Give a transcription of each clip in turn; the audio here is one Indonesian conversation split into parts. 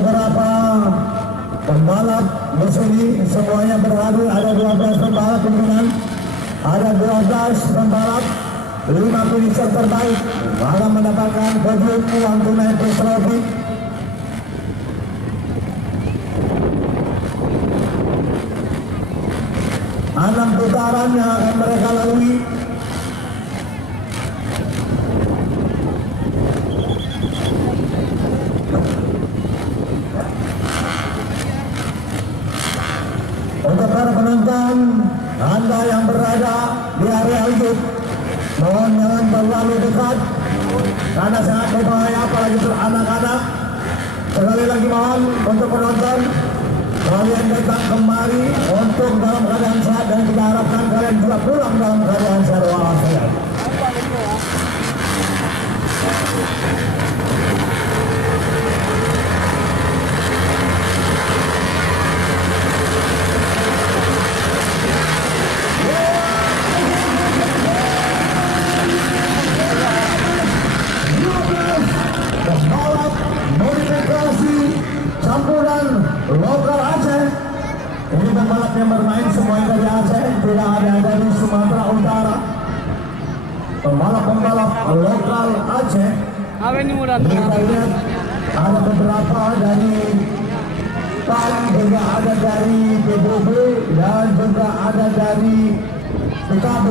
beberapa pembalap di sini semuanya beradu. Ada 12 pembalap pimpinan, ada 12 pembalap, 5 finisher terbaik akan mendapatkan podium uang tunai plus trofi. Enam putaran yang akan mereka lalui. Untuk para penonton, Anda yang berada di area YouTube, mohon jangan terlalu dekat karena sangat berbahaya apalagi untuk anak-anak. Sekali lagi mohon untuk penonton, kalian datang kemari untuk dalam keadaan sehat dan kita harapkan kalian juga pulang dalam keadaan sehat walafiat. Pembalap modifikasi campuran lokal Aceh. Ini pembalap yang bermain semuanya dari Aceh, tidak ada dari Sumatera Utara. Pembalap-pembalap lokal Aceh. Kita lihat ada beberapa dari PAN, juga ada dari PBB dan juga ada dari PKB.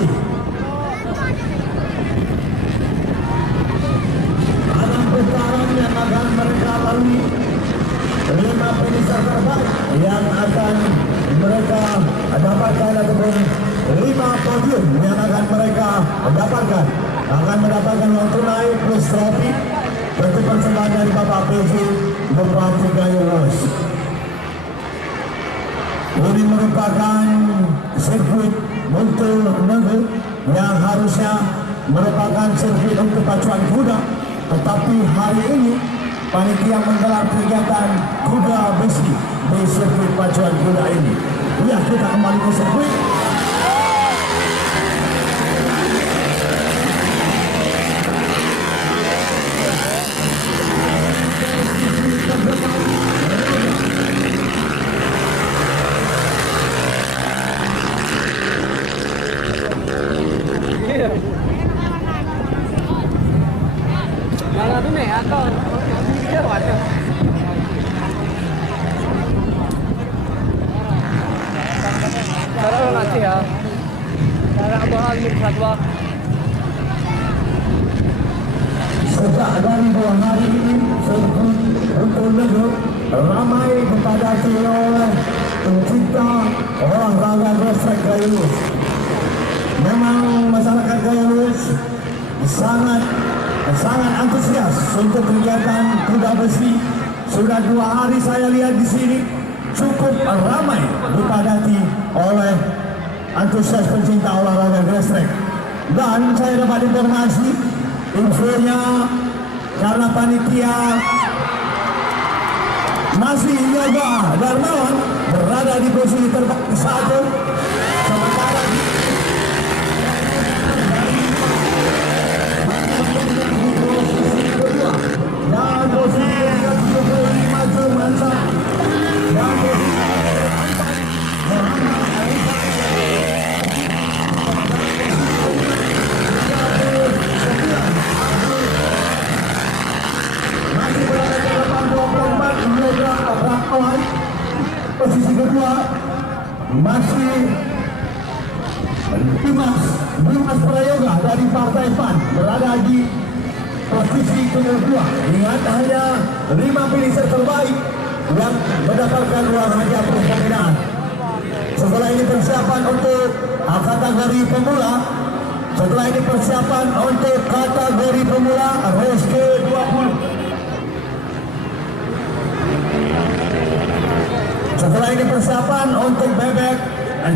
Putaran yang akan mereka lalui, 5 finisher terbaik yang akan mereka dapatkan ataupun 5 podium yang akan mereka dapatkan akan mendapatkan uang tunai plus trofi bentuk persembahan dari Bapak PJ Bupati Gayo. Ini merupakan sirkuit multi-level yang harusnya merupakan sirkuit untuk pacuan kuda. Tetapi hari ini panitia menggelar kegiatan kuda besi di sirkuit pacuan kuda ini. Ya, kita kembali ke sirkuit. Sejak dari 2 hari ini untuk negeri ramai dipadati oleh pencinta olahraga Gresrek Gayo. Memang masyarakat Gayo sangat antusias untuk kegiatan kuda besi. Sudah 2 hari saya lihat di sini cukup ramai dipadati oleh antusias pencinta olahraga Gresrek. Dan saya dapat informasi infonya karena panitia masih Yoga Darmawan berada di posisi terbaik 1, sementara dan posisi 35 Jumansa dan posisi posisi kedua masih Dimas Prayoga dari Partai PAN berada di posisi kedua. Ingat, hanya 5 finisher terbaik yang mendapatkan uang hadiah pembinaan. Setelah ini persiapan untuk kategori pemula. Setelah ini persiapan untuk kategori pemula race ke-20. Setelah ini persiapan untuk bebek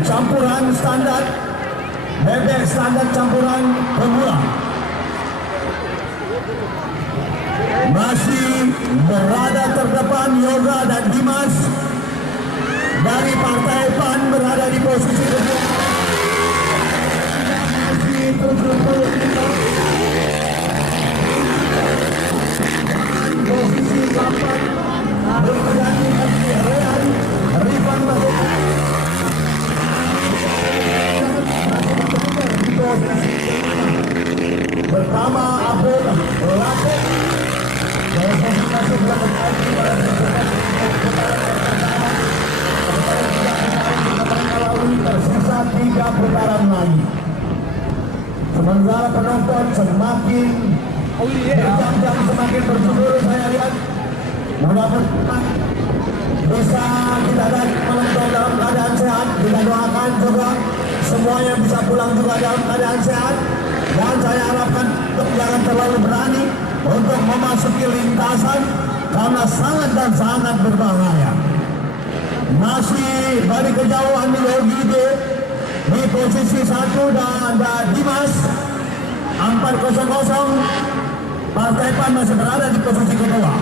campuran standar, bebek standar campuran pemula. Masih berada terdepan Yoga dan Dimas dari Partai PAN berada di posisi kedua. Masih 70 posisi keempat. tersisa 3 putaran lagi. Sementara penonton semakin berjam-jam, semakin berjubur. Saya lihat mudah-mudahan bisa kita menonton dalam keadaan sehat. Kita doakan juga semuanya bisa pulang juga dalam keadaan sehat. Dan saya harapkan jangan terlalu berani untuk memasuki lintasan karena sangat dan sangat berbahaya. Masih dari kejauhan di posisi 1 dan Dimas 400. Partai PAN masih berada di posisi kedua.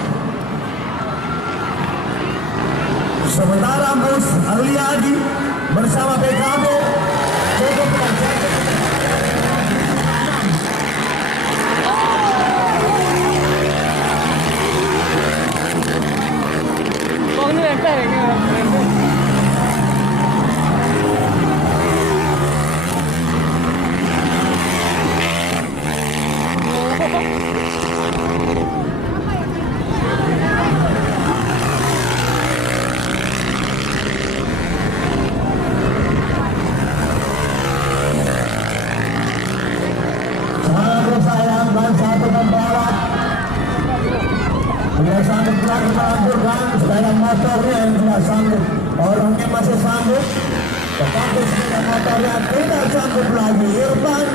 Sementara Mus Aliadi bersama PKB cukup tidak sanggup lagi melanjutkan sepeda motornya yang tidak sanggup. Orangnya masih sanggup, tetapi sepeda motornya tidak sanggup lagi. Irfan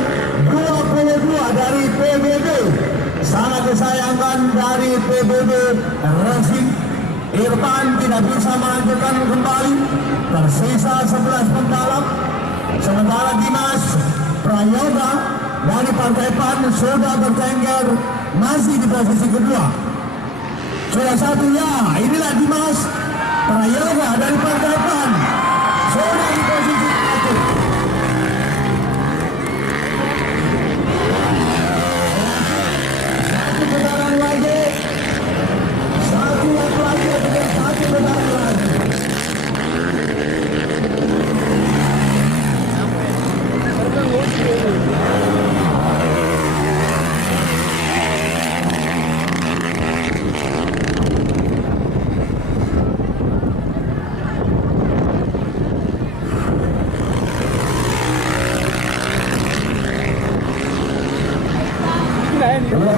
22 dari PBB, sangat disayangkan dari PBB Racing. Irfan tidak bisa melanjutkan kembali, tersisa 11 pembalap. Sementara Dimas Prayoga dari Partai PAN sudah bertengger masih di posisi kedua. Salah satunya inilah Dimas Prayoga dari Partai PAN sudah di posisi 1. Satu putaran lagi, satu lagi dengan satu putaran lagi.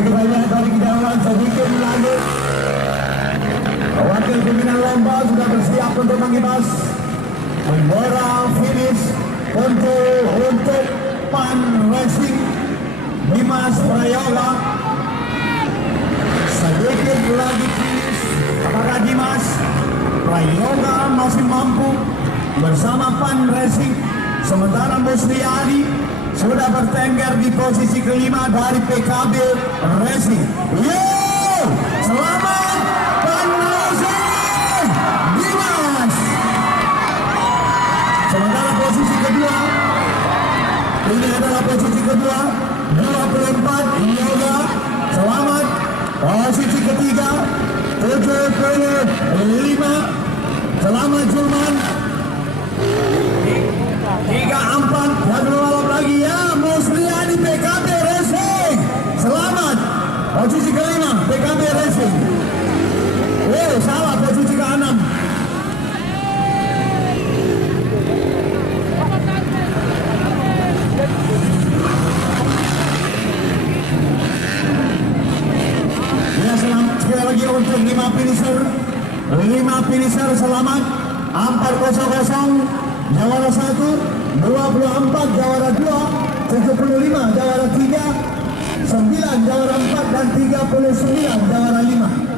Banyak dari kejauhan sedikit melanjut. Wakil pimpinan lomba sudah bersiap untuk mengibas bendera finish untuk PAN Racing Dimas Prayoga. Sedikit lagi finish. Apakah Dimas Prayoga masih mampu bersama PAN Racing? Sementara Musliadi sudah bertengger di posisi kelima dari PKB Racing. Yo, selamat PAN Racing Dimas. Sementara posisi kedua, ini adalah posisi kedua 24 Yoga. Selamat. Posisi ketiga 75 selamat Julman. 34 satu balap lagi ya, Musliadi PKB Racing. Selamat. Posisi kelima PKB Racing. Oh salah, posisi ke-6. Ya selamat sekali lagi untuk 5 finisher. 5 finisher selamat. 400 Jawara 1, 24 Jawara 2, 75 Jawara 3, 9 Jawara 4 dan 39 Jawara 5.